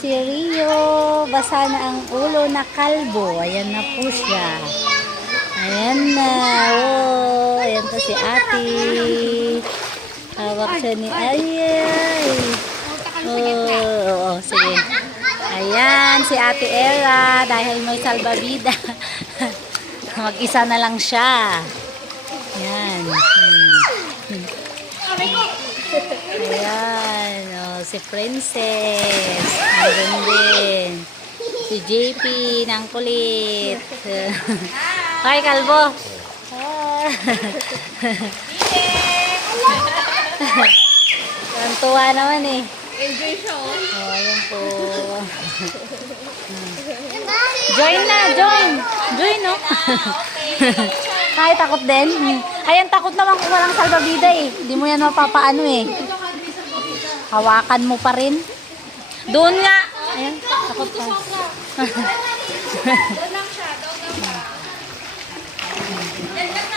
si Rio. Basa na ang ulo na kalbo. Ayan na po siya. Ayan na. Oh, ayan po si ate. Hawak siya ni Ayay. Oh, sige. Ayan, si ate Era. Dahil may salbabida. Mag-isa na lang siya. Ayan. Ayan. Oh, si Princess. Meron din. Si JP ng kulit. Hi, kalbo. Ang tuwa naman eh. Enjoy siya, oh. Oh, ayan po. Join na, join. Join, no? Kahit takot din. Ayan, takot naman kung walang salbabida eh. Hindi mo yan mapapaano eh. Hawakan mo pa rin. Doon nga. Ayan, takot pa. Doon lang siya, doon lang siya.